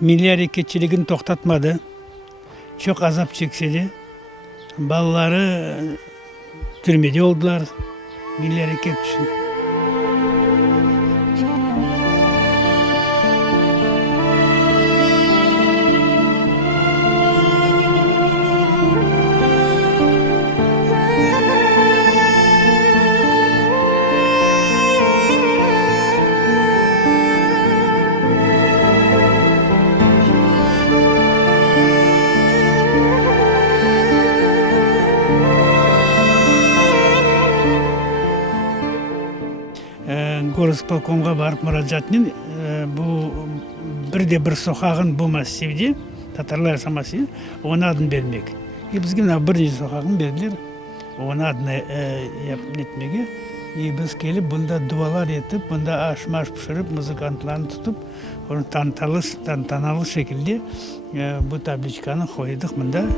Milli hareketçiliğini toktatmadı. Çok azap çeksildi. Balları türmede oldular. Milli hareket için. Горосполкомға барып мұраджат еткен, бұл бірде-бір соқағын бұл массивде, татарлар самасы, оны адын бермек. Бізге мына бірінші соқағын берділер, оны адын етмеге. Біз келіп, бұнда дуалар етіп, бұнда аш-маш пішіріп, музыкантларын тұтып, оны тантаналы шекілде бұл табличканы қойдық мұнда.